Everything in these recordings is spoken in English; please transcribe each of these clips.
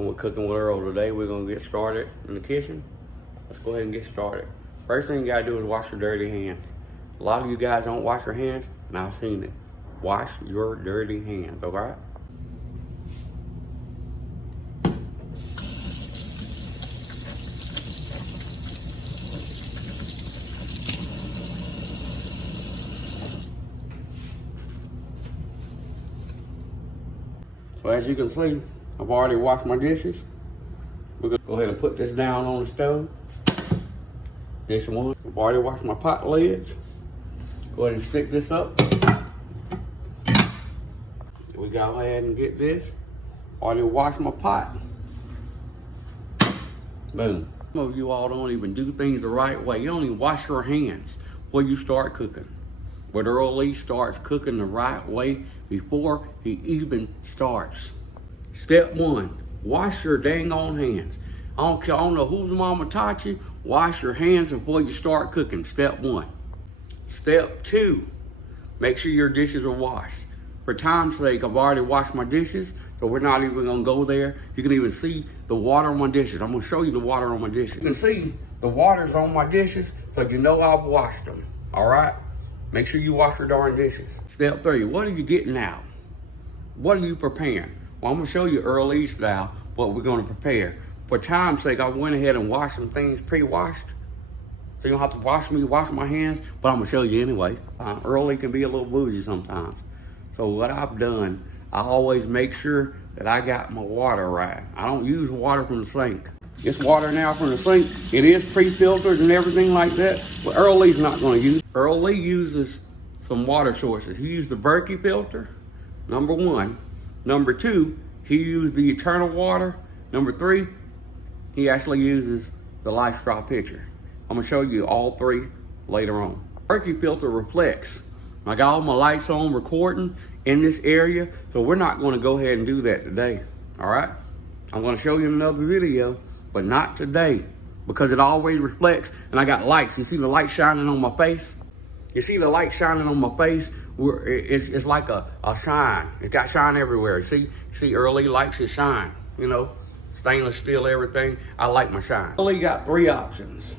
Cooking with Earl. Today we're gonna get started in the kitchen. Let's go ahead and get started. First thing you gotta do is wash your dirty hands. A lot of you guys don't wash your hands, and I've seen it. Wash your dirty hands, all right? So as you can see, I've already washed my dishes. We're gonna go ahead and put this down on the stove. Dish one. I've already washed my pot lids. Go ahead and stick this up. We go ahead and get this. Already washed my pot. Boom. Some of you all don't even do things the right way. You don't even wash your hands before you start cooking. But Earl Lee starts cooking the right way before he even starts. Step one, wash your dang on hands. I don't know whose mama taught you. Wash your hands before you start cooking. Step one. Step two, make sure your dishes are washed. For time's sake, I've already washed my dishes, so we're not even gonna go there. You can even see the water on my dishes. I'm gonna show you the water on my dishes. You can see the water's on my dishes, so you know I've washed them, all right? Make sure you wash your darn dishes. Step three, what are you getting out? What are you preparing? Well, I'm gonna show you Earl Lee style what we're gonna prepare. For time's sake, I went ahead and washed some things pre-washed. So you don't have to wash my hands, but I'm gonna show you anyway. Earl Lee can be a little bougie sometimes. So what I've done, I always make sure that I got my water right. I don't use water from the sink. This water now from the sink, it is pre-filtered and everything like that, but Earl Lee's not gonna use. Earl Lee uses some water sources. He used the Berkey filter, number one. Number two, he used the Eternal water. Number three, he actually uses the Life Straw pitcher. I'm gonna show you all three later on. Berkey filter reflects. I got all my lights on recording in this area, so we're not gonna go ahead and do that today, all right? I'm gonna show you another video, but not today, because it always reflects, and I got lights. You see the light shining on my face? You see the light shining on my face? It's like a shine. It got shine everywhere. See Earl Lee likes his shine, you know? Stainless steel, everything. I like my shine. Earl Lee got three options.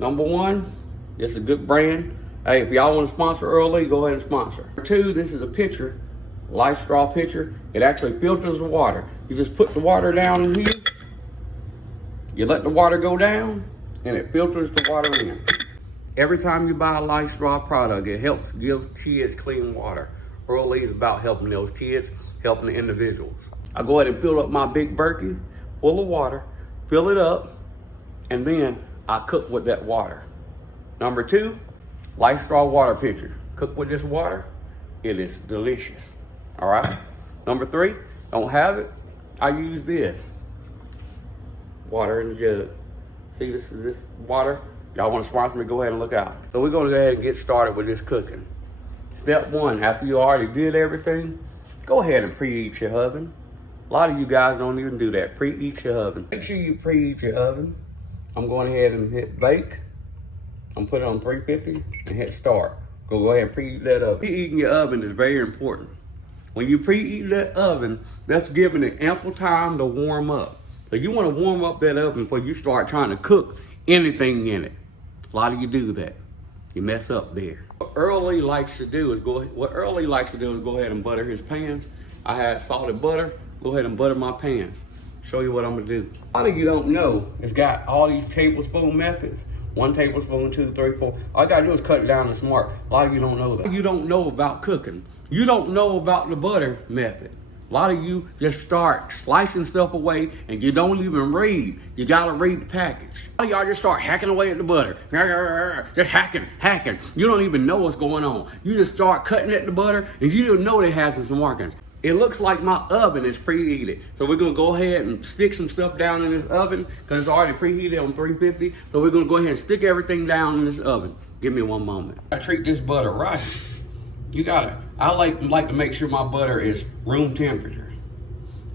Number one, it's a good brand. Hey, if y'all want to sponsor Earl Lee, go ahead and sponsor. Number two, this is a pitcher, Life Straw pitcher. It actually filters the water. You just put the water down in here. You let the water go down, and it filters the water in. Every time you buy a Life Straw product, it helps give kids clean water. Earl Lee is about helping those kids, helping the individuals. I go ahead and fill up my big Berkey full of water, fill it up, and then I cook with that water. Number two, Life Straw water pitcher. Cook with this water, it is delicious, all right? Number three, don't have it, I use this. Water in the jug. See, this is this water. Y'all want to sponsor me, go ahead and look out. So we're gonna go ahead and get started with this cooking. Step one, after you already did everything, go ahead and preheat your oven. A lot of you guys don't even do that. Preheat your oven. Make sure you preheat your oven. I'm going ahead and hit bake. I'm putting it on 350 and hit start. Go ahead and preheat that oven. Preheating your oven is very important. When you preheat that oven, that's giving it ample time to warm up. So you want to warm up that oven before you start trying to cook anything in it. A lot of you do that. You mess up there. What Earl Lee likes to do is go ahead and butter his pans. I had salted butter. Go ahead and butter my pans. Show you what I'm gonna do. A lot of you don't know, it's got all these tablespoon methods. 1 tablespoon, 2, 3, 4. All I gotta do is cut it down to smart. A lot of you don't know that. You don't know about cooking. You don't know about the butter method. A lot of you just start slicing stuff away and you don't even read. You gotta read the package. A lot of y'all just start hacking away at the butter. Just hacking. You don't even know what's going on. You just start cutting at the butter and you don't know they have some markings. It looks like my oven is preheated. So we're gonna go ahead and stick some stuff down in this oven because it's already preheated on 350. So we're gonna go ahead and stick everything down in this oven. Give me one moment. I treat this butter right. I like to make sure my butter is room temperature.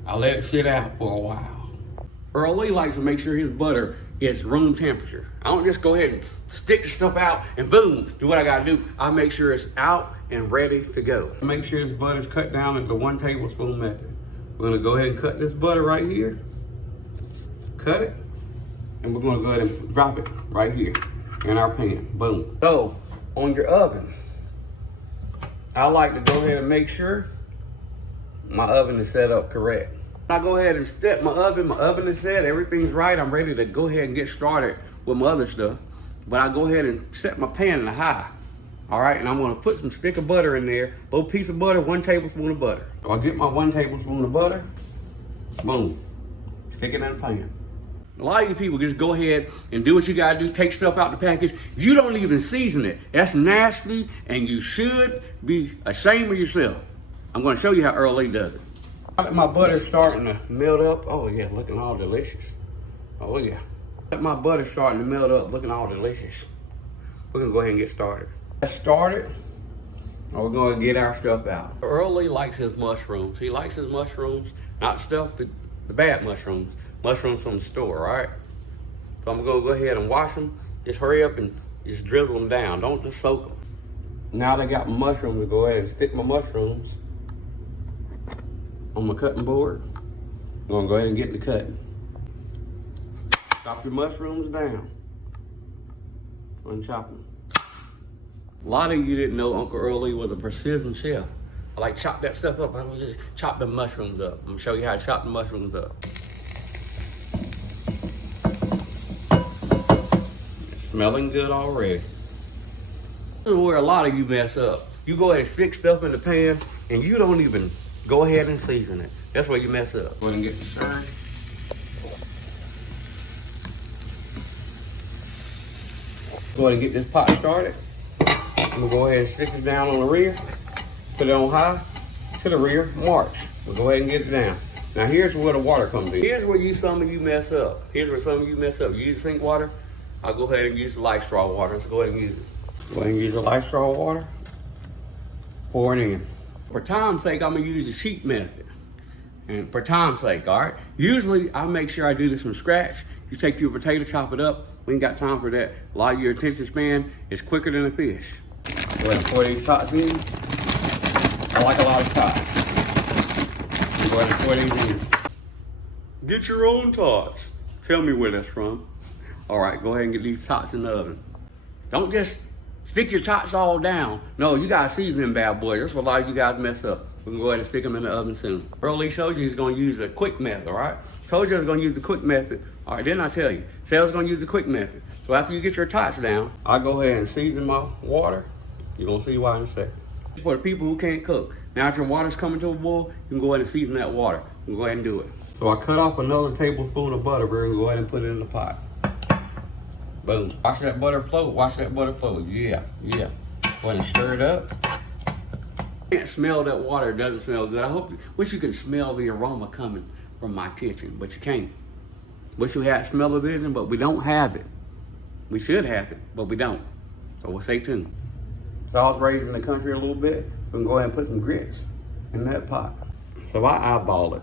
I let it sit out for a while. Earl Lee likes to make sure his butter is room temperature. I don't just go ahead and stick the stuff out and boom, do what I gotta do. I make sure it's out and ready to go. Make sure this butter's cut down into 1 tablespoon method. We're gonna go ahead and cut this butter right here. Cut it. And we're gonna go ahead and drop it right here in our pan. Boom. So, on your oven, I like to go ahead and make sure my oven is set up correct. I go ahead and set my oven is set, everything's right. I'm ready to go ahead and get started with my other stuff. But I go ahead and set my pan in the high. All right, and I'm gonna put some stick of butter in there, a little piece of butter, 1 tablespoon of butter. So I get my 1 tablespoon of butter, boom, stick it in the pan. A lot of you people just go ahead and do what you gotta do, take stuff out the package. You don't even season it. That's nasty, and you should be ashamed of yourself. I'm gonna show you how Earl Lee does it. My butter's starting to melt up. Oh yeah, looking all delicious. Oh yeah. My butter's starting to melt up, looking all delicious. We're gonna go ahead and get started. Let's start it, and we're gonna get our stuff out. Earl Lee likes his mushrooms. He likes his mushrooms, not stuff, the bad mushrooms. Mushrooms from the store, right? So I'm gonna go ahead and wash them. Just hurry up and just drizzle them down. Don't just soak them. Now that I got my mushrooms, to go ahead and stick my mushrooms on my cutting board. I'm gonna go ahead and get the cutting. Chop your mushrooms down. Unchop them. A lot of you didn't know Uncle Earl Lee was a precision chef. I like chop that stuff up. I'm gonna just chop the mushrooms up. I'm gonna show you how to chop the mushrooms up. Smelling good already. This is where a lot of you mess up. You go ahead and stick stuff in the pan and you don't even go ahead and season it. That's where you mess up. Go ahead and get the stirring. Go ahead and get this pot started. I'm gonna go ahead and stick it down on the rear. Put it on high to the rear, march. We'll go ahead and get it down. Now here's where the water comes in. Here's where some of you mess up. Here's where some of you mess up. You use sink water. I'll go ahead and use the light straw water. Let's go ahead and use it. Go ahead and use the light straw water. Pour it in. For time's sake, I'm gonna use the sheet method. And for time's sake, all right? Usually, I make sure I do this from scratch. You take your potato, chop it up. We ain't got time for that. A lot of your attention span is quicker than a fish. Go ahead and pour these tots in. I like a lot of tots. Go ahead and pour these in. Get your own tots. Tell me where that's from. All right, go ahead and get these tots in the oven. Don't just stick your tots all down. No, you gotta season them bad boys. That's what a lot of you guys mess up. We can go ahead and stick them in the oven soon. Earl Lee showed you he's gonna use the quick method, all right? Told you I was gonna use the quick method. All right, didn't I tell you? Said I was gonna use the quick method. So after you get your tots down, I'll go ahead and season my water. You're gonna see why in a second. For the people who can't cook, now that your water's coming to a boil, you can go ahead and season that water. You can go ahead and do it. So I cut off another tablespoon of butter. We're gonna go ahead and put it in the pot. Boom. Watch that butter float. Watch that butter float. Yeah, yeah. Go ahead and stir it up. Can't smell that water. It doesn't smell good. Wish you could smell the aroma coming from my kitchen, but you can't. Wish we had smell-o-vision, but we don't have it. We should have it, but we don't. So we'll stay tuned. Salt's raised in the country a little bit. We can go ahead and put some grits in that pot. So I eyeball it.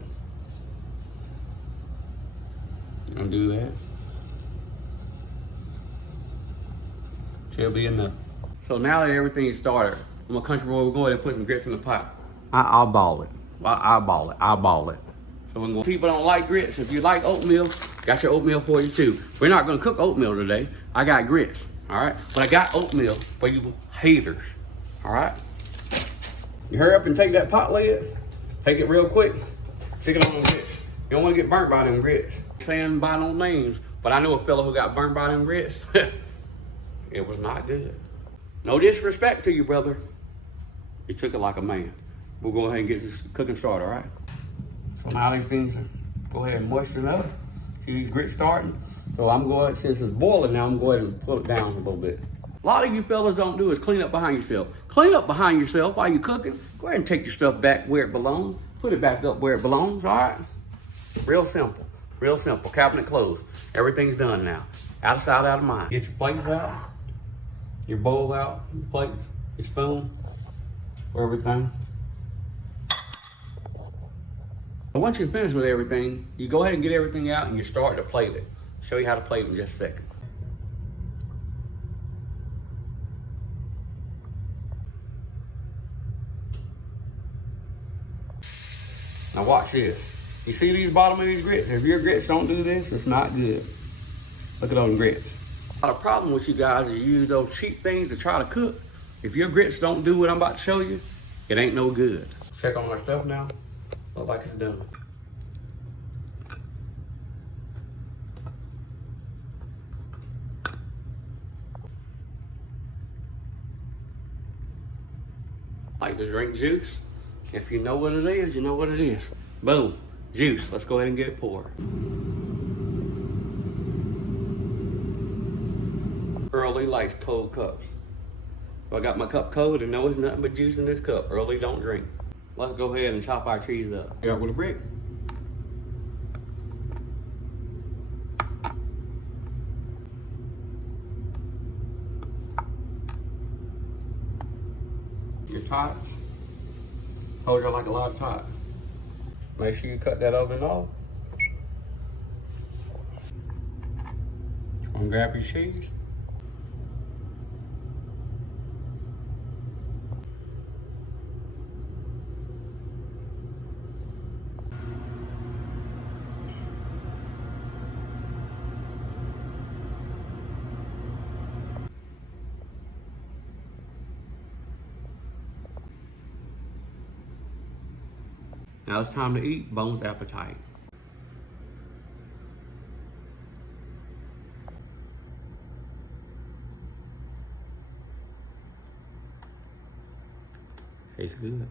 I'll do that. Should be enough. So now that everything's started, I'm a country boy, we're going to put some grits in the pot. I eyeball it. Eyeball it. So when people don't like grits, if you like oatmeal, got your oatmeal for you too. We're not gonna cook oatmeal today. I got grits, all right? But I got oatmeal for you haters, all right? You hurry up and take that pot lid, take it real quick, stick it on the grits. You don't wanna get burnt by them grits. Saying by no names, but I know a fellow who got burnt by them grits. It was not good. No disrespect to you, brother. You took it like a man. We'll go ahead and get this cooking started, all right? So now these things are, go ahead and moisten up. See these grits starting? So I'm going, since it's boiling now, I'm going to pull it down a little bit. A lot of you fellas don't do is clean up behind yourself. Clean up behind yourself while you're cooking. Go ahead and take your stuff back where it belongs. Put it back up where it belongs, all right? Real simple, real simple. Cabinet closed. Everything's done now. Out of sight, out of mind. Get your plates out, your bowl out, your plates, your spoon, everything. But once you're finished with everything, you go ahead and get everything out and you start to plate it. Show you how to plate it in just a second. Now watch this. You see these bottom of these grits? If your grits don't do this, it's not good. Look at those grits. A lot of problem with you guys is you use those cheap things to try to cook. If your grits don't do what I'm about to show you, it ain't no good. Check on our stuff now. Look like it's done. Like to drink juice? If you know what it is, you know what it is. Boom, juice. Let's go ahead and get it poured. Earl Lee likes cold cups. So I got my cup cold and know it's nothing but juice in this cup. Earl Lee don't drink. Let's go ahead and chop our cheese up. Start with a brick. Your tots. Told you I like a lot of tots. Make sure you cut that oven off. And grab your cheese. Now it's time to eat. Bones appetite. Tastes good.